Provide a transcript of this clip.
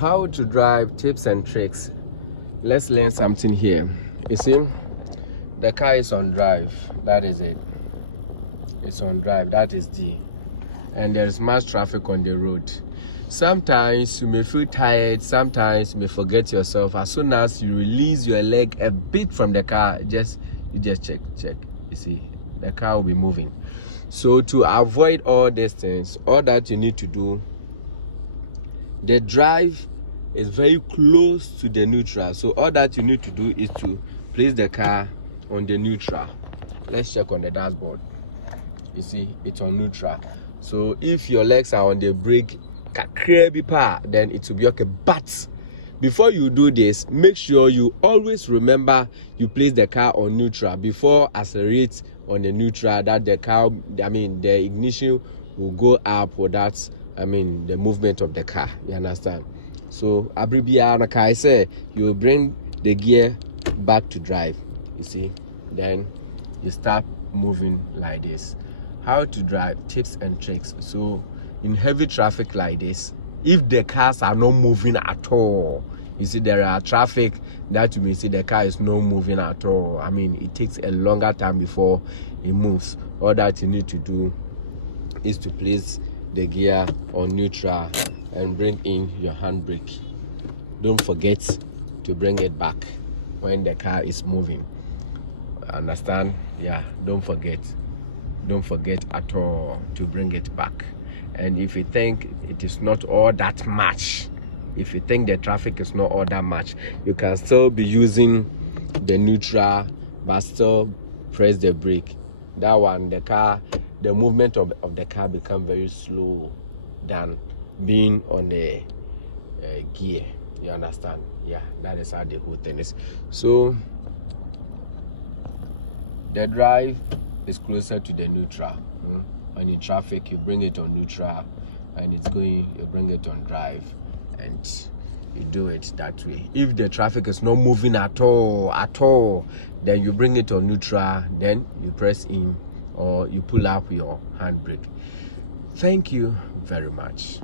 How to drive, tips and tricks. Let's learn something here. You see, the car is on drive. That is it. It's on drive. That is D. And there's much traffic on the road. Sometimes you may feel tired. Sometimes you may forget yourself. As soon as you release your leg a bit from the car, you just check. You see, the car will be moving. So to avoid all these things, all that you need to do, the drive is very close to the neutral. So all that you need to do is to place the car on the neutral. Let's check on the dashboard. You see, it's on neutral. So if your legs are on the brake, then it will be okay. But before you do this, make sure you always remember you place the car on neutral before accelerate on the neutral, that the car, the ignition will go up for that, the movement of the car. You understand? So I say you will bring the gear back to drive. You see, then you start moving like this. How to drive, tips and tricks. So in heavy traffic like this, if the cars are not moving at all, you see there are traffic that you may see the car is not moving at all. It takes a longer time before it moves. All that you need to do is to place the gear on neutral and bring in your handbrake. Don't forget to bring it back when the car is moving. Understand? Yeah, don't forget at all to bring it back. And if you think it is not all that much, if you think the traffic is not all that much, you can still be using the neutral but still press the brake. That one, the movement of the car become very slow than being on the gear. You understand? Yeah, that is how the whole thing is. So the drive is closer to the neutral. When in traffic, you bring it on neutral, and it's going, you bring it on drive, and you do it that way. If the traffic is not moving at all, then you bring it on neutral, then you press in or you pull up your handbrake. Thank you very much.